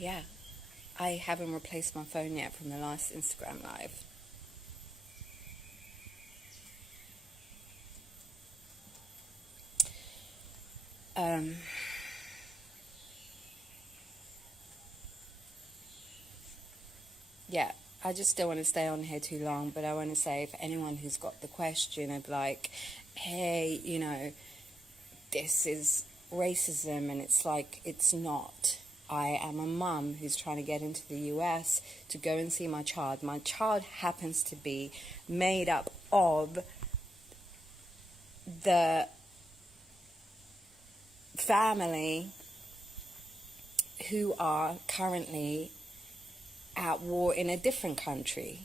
yeah, I haven't replaced my phone yet from the last Instagram live. Yeah, I just don't want to stay on here too long, but I want to say, if anyone who's got the question of like, hey, you know, this is racism, and it's like, it's not. I am a mum who's trying to get into the US to go and see my child. My child happens to be made up of the family who are currently at war in a different country,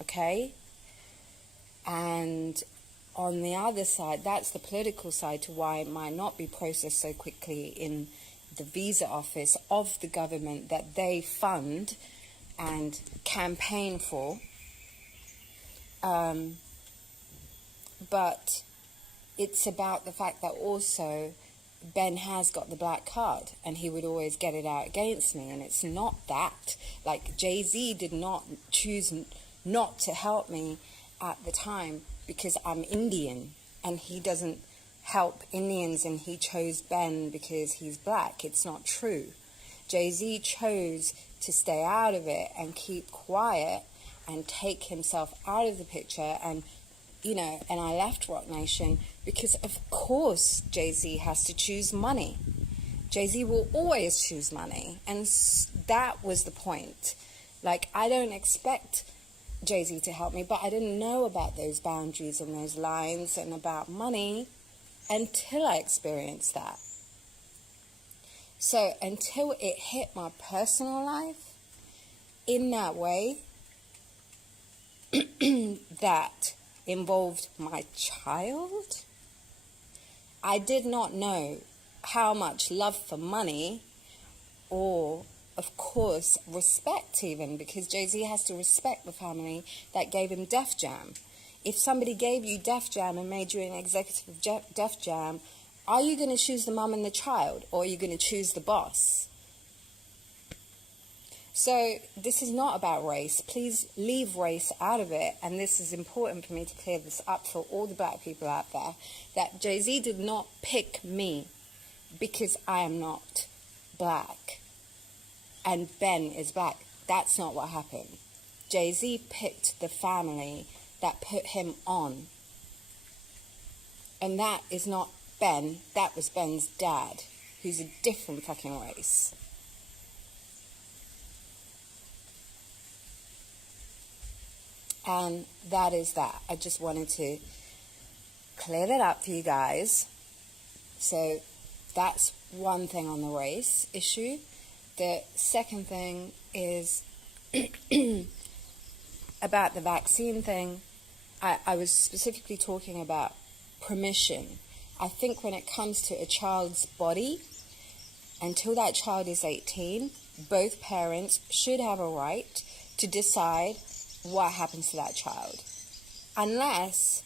okay? And on the other side, that's the political side to why it might not be processed so quickly in the visa office of the government that they fund and campaign for. But it's about the fact that also Ben has got the black card and he would always get it out against me, and it's not that. Like, Jay-Z did not choose not to help me at the time because I'm Indian, and he doesn't help Indians, and he chose Ben because he's black. It's not true. Jay-Z chose to stay out of it and keep quiet and take himself out of the picture, and you know, and I left Rock Nation because, of course, Jay-Z has to choose money. Jay-Z will always choose money, and that was the point. Like, I don't expect Jay-Z to help me, but I didn't know about those boundaries and those lines and about money until I experienced that. So until it hit my personal life in that way, that involved my child, I did not know how much love for money, or of course respect, even because Jay-Z has to respect the family that gave him Def Jam. If somebody gave you Def Jam and made you an executive of Def Jam, are you going to choose the mum and the child, or are you going to choose the boss? So this is not about race. Please leave race out of it. And this is important for me to clear this up for all the black people out there, that Jay-Z did not pick me because I am not black and Ben is black. That's not what happened. Jay-Z picked the family that put him on. And that is not Ben. That was Ben's dad, who's a different fucking race. And that is that. I just wanted to clear that up for you guys. So that's one thing on the race issue. The second thing is about the vaccine thing. I was specifically talking about permission. I think when it comes to a child's body, until that child is 18, both parents should have a right to decide what happens to that child, unless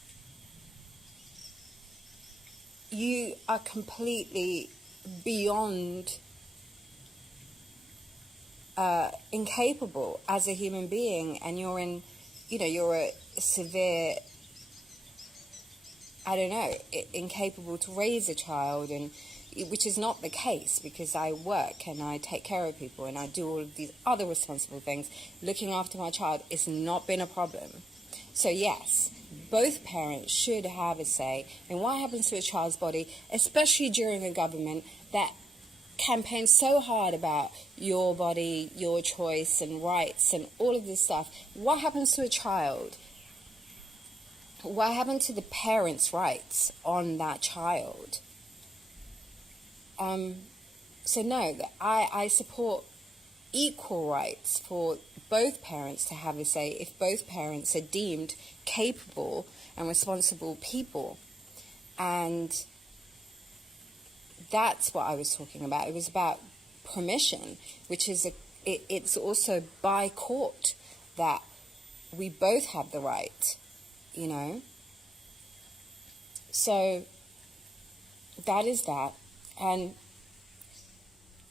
you are completely beyond incapable as a human being, and you're in, you know, you're a severe, I don't know, incapable to raise a child, and which is not the case, because I work and I take care of people and I do all of these other responsible things. Looking after my child has not been a problem. So yes, both parents should have a say in what happens to a child's body, especially during a government that campaigns so hard about your body, your choice and rights and all of this stuff. What happens to a child? What happened to the parents' rights on that child? So no, I support equal rights for both parents to have a say if both parents are deemed capable and responsible people. And that's what I was talking about. It was about permission, which is it's also by court that we both have the right, you know. So that is that. And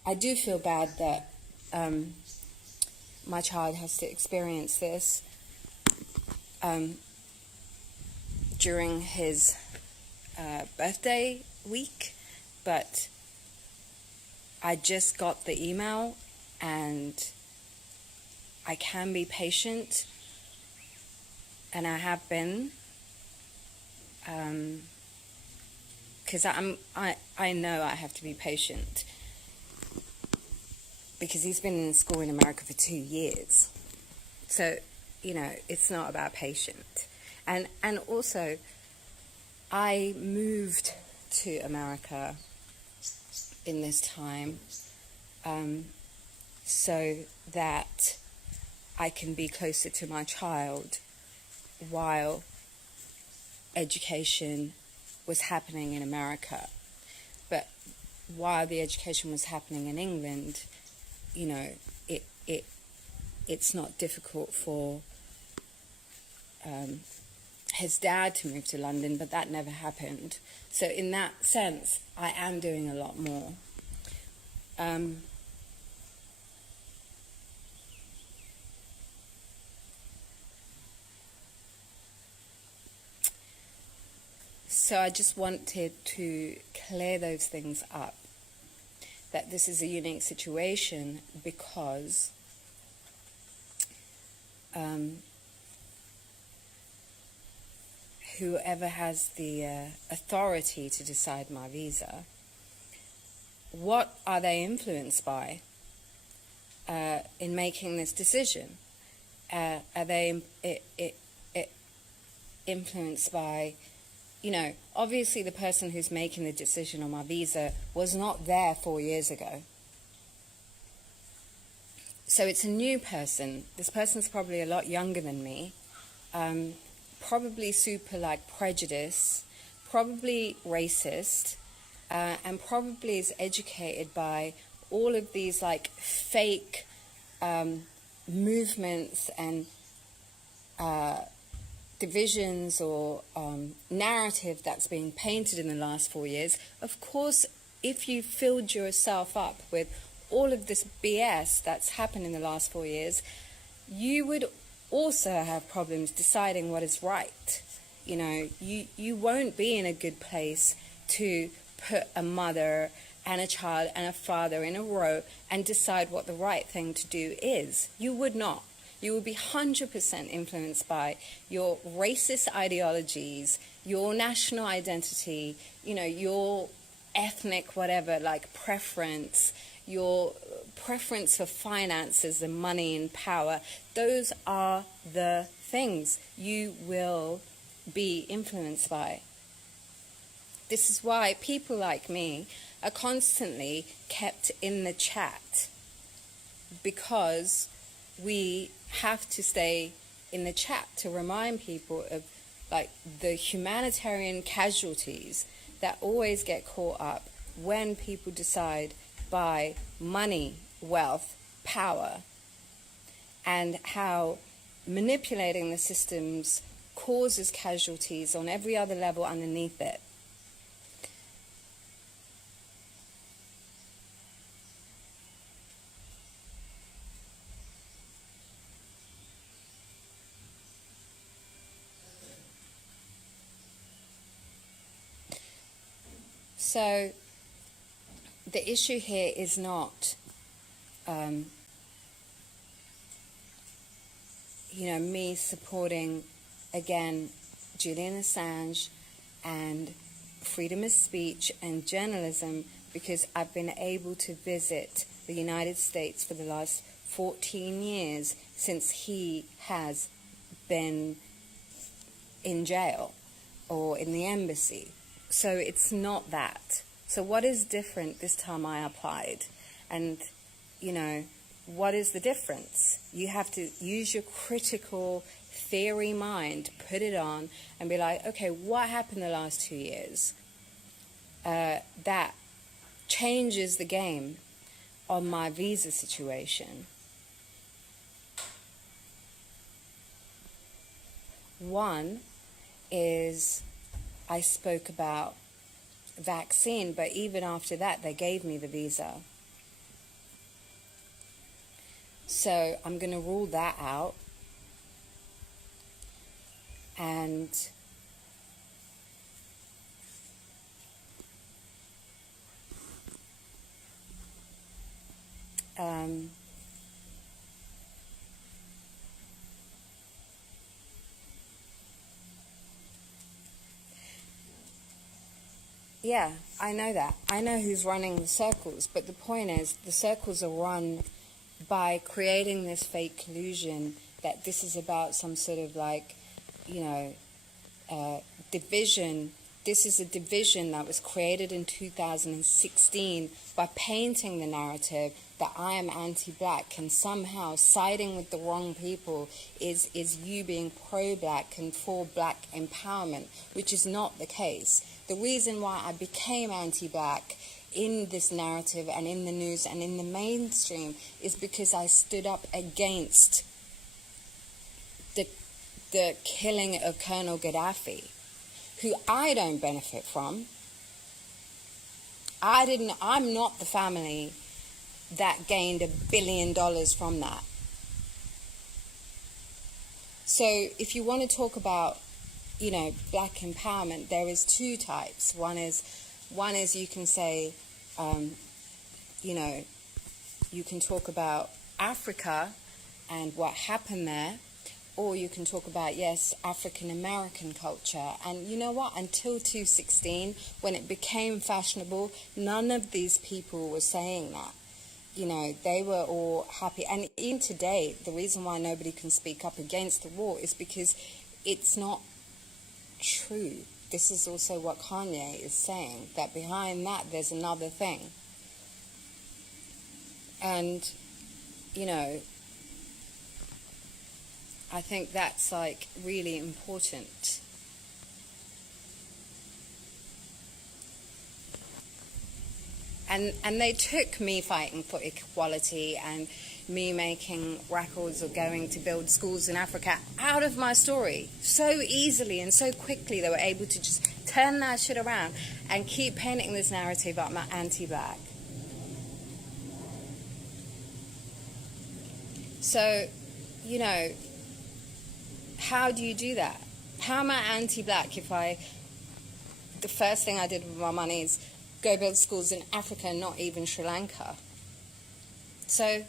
I do feel bad that my child has to experience this during his birthday week, but I just got the email, and I can be patient, and I have been, because I know I have to be patient, because he's been in school in America for 2 years. So, it's not about patient. And also, I moved to America in this time so that I can be closer to my child while education was happening in America. But while the education was happening in England, it's not difficult for his dad to move to London, but that never happened. So in that sense, I am doing a lot more. So I just wanted to clear those things up, that this is a unique situation because whoever has the authority to decide my visa, what are they influenced by in making this decision? Are they influenced by, obviously the person who's making the decision on my visa was not there 4 years ago. So it's a new person. This person's probably a lot younger than me. Probably super prejudice, probably racist, and probably is educated by all of these fake movements and divisions or narrative that's being painted in the last 4 years. Of course, if you filled yourself up with all of this BS that's happened in the last 4 years, you would also have problems deciding what is right. You won't be in a good place to put a mother and a child and a father in a row and decide what the right thing to do is. You would not. You will be 100% influenced by your racist ideologies, your national identity, your ethnic whatever, preference, your preference for finances and money and power. Those are the things you will be influenced by. This is why people like me are constantly kept in the chat, because we have to stay in the chat to remind people of the humanitarian casualties that always get caught up when people decide by money, wealth, power, and how manipulating the systems causes casualties on every other level underneath it. So the issue here is not, me supporting, again, Julian Assange and freedom of speech and journalism, because I've been able to visit the United States for the last 14 years since he has been in jail or in the embassy. So it's not that. So what is different this time I applied? And, what is the difference? You have to use your critical theory mind, put it on, and be like, okay, what happened the last 2 years that changes the game on my visa situation? One is I spoke about vaccine, but even after that, they gave me the visa. So I'm going to rule that out. And yeah, I know that. I know who's running the circles, but the point is the circles are run by creating this fake illusion that this is about some sort of like, you know, division. This is a division that was created in 2016 by painting the narrative that I am anti-black, and somehow siding with the wrong people is you being pro-black and for black empowerment, which is not the case. The reason why I became anti-black in this narrative and in the news and in the mainstream is because I stood up against the killing of Colonel Gaddafi, who I don't benefit from. I'm not the family that gained $1 billion from that. So if you want to talk about, you know, black empowerment, there is two types. One is you can say, you know, you can talk about Africa and what happened there, or you can talk about, yes, African American culture. And you know what? Until 2016, when it became fashionable, none of these people were saying that. You know, they were all happy. And even today, the reason why nobody can speak up against the war is because it's not true. This is also what Kanye is saying, that behind that there's another thing. And, you know, I think that's like really important. And they took me fighting for equality and me making records or going to build schools in Africa out of my story so easily and so quickly. They were able to just turn that shit around and keep painting this narrative about my anti-black. So, you know, how do you do that? How am I anti-black if the first thing I did with my money is go build schools in Africa and not even Sri Lanka? So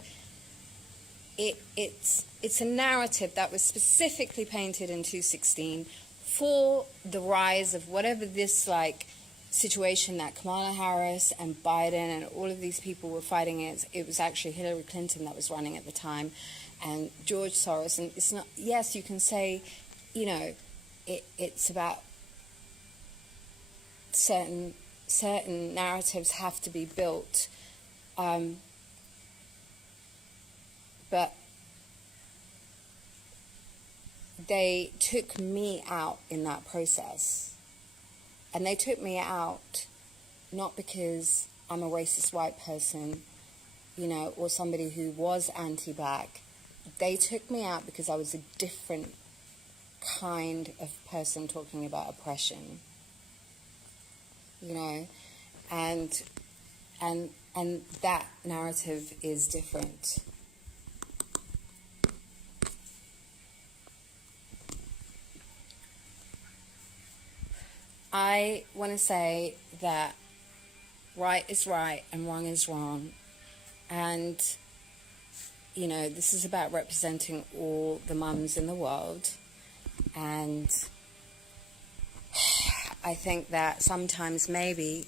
it's a narrative that was specifically painted in 2016 for the rise of whatever this like situation that Kamala Harris and Biden and all of these people were fighting against. It was actually Hillary Clinton that was running at the time, and George Soros. And it's not, yes, you can say, you know, it's about certain narratives have to be built, but they took me out in that process. And they took me out not because I'm a racist white person, you know, or somebody who was anti-black. They took me out because I was a different kind of person talking about oppression, you know, and that narrative is different. I want to say that right is right and wrong is wrong. And, you know, this is about representing all the mums in the world. And I think that sometimes maybe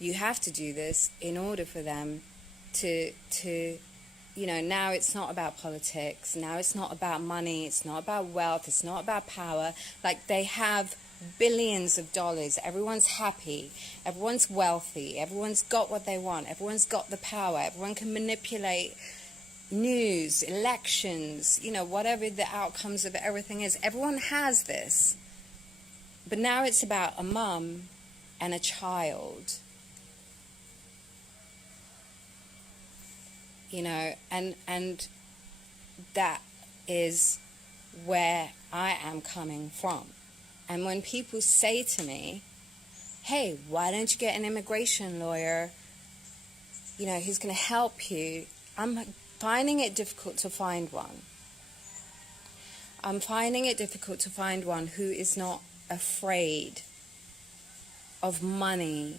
you have to do this in order for them to you know, now it's not about politics. Now it's not about money. It's not about wealth. It's not about power. Like, they have billions of dollars. Everyone's happy. Everyone's wealthy. Everyone's got what they want. Everyone's got the power. Everyone can manipulate news, elections, you know, whatever the outcomes of everything is. Everyone has this. But now it's about a mum and a child. You know, and that is where I am coming from. And when people say to me, hey, why don't you get an immigration lawyer, you know, who's going to help you? I'm finding it difficult to find one. I'm finding it difficult to find one who is not afraid of money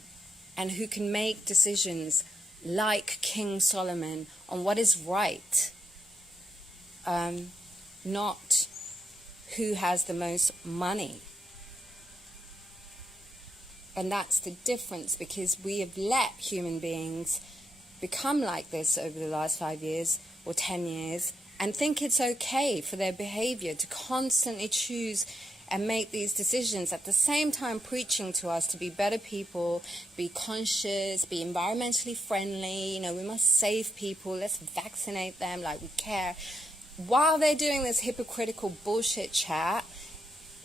and who can make decisions like King Solomon on what is right, not who has the most money. And that's the difference, because we have let human beings become like this over the last 5 years or 10 years and think it's okay for their behavior to constantly choose and make these decisions, at the same time preaching to us to be better people, be conscious, be environmentally friendly, we must save people, let's vaccinate them like we care. While they're doing this hypocritical bullshit chat,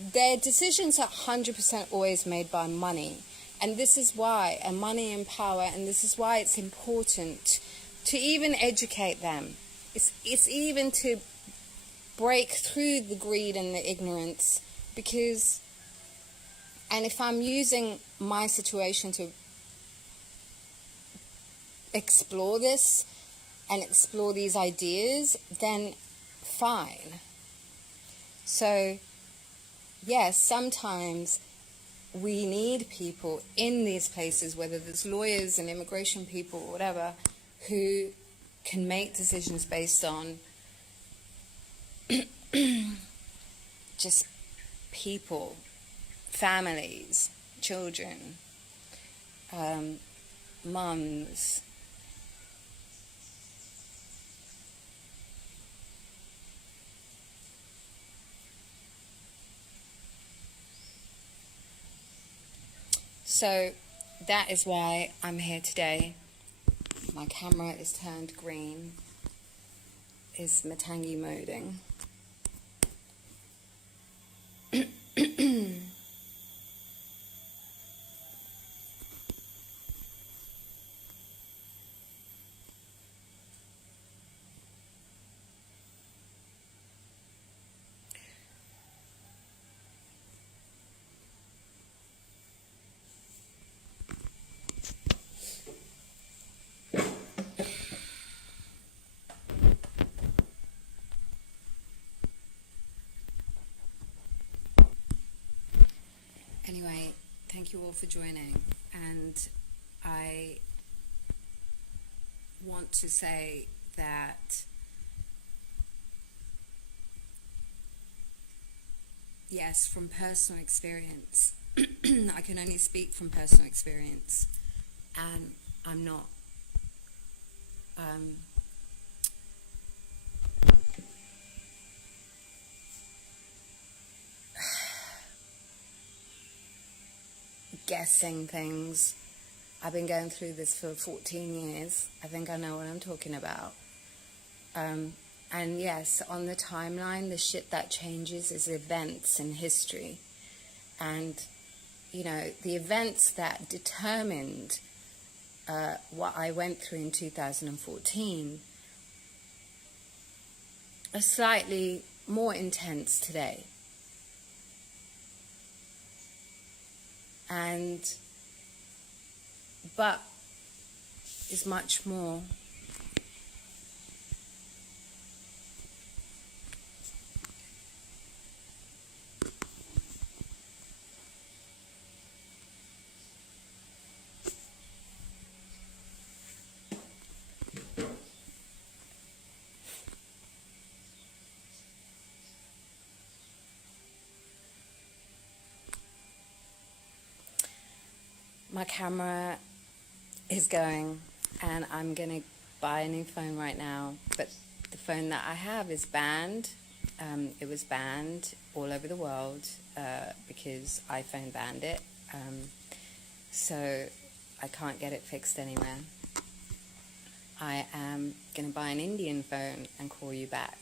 their decisions are 100% always made by money. And this is why, and money and power, and this is why it's important to even educate them. It's even to break through the greed and the ignorance, because, and if I'm using my situation to explore this and explore these ideas, then fine. So, yes, sometimes we need people in these places, whether there's lawyers and immigration people or whatever, who can make decisions based on just people, families, children, mums. So that is why I'm here today. My camera is turned green, is Matangi moding. Anyway, thank you all for joining, and I want to say that, yes, from personal experience, I can only speak from personal experience, and I'm not guessing things. I've been going through this for 14 years. I think I know what I'm talking about. And yes, on the timeline, the shit that changes is events in history. And, the events that determined what I went through in 2014 are slightly more intense today. But is much more my camera is going, and I'm going to buy a new phone right now, but the phone that I have is banned. It was banned all over the world because iPhone banned it, so I can't get it fixed anywhere. I am going to buy an Indian phone and call you back.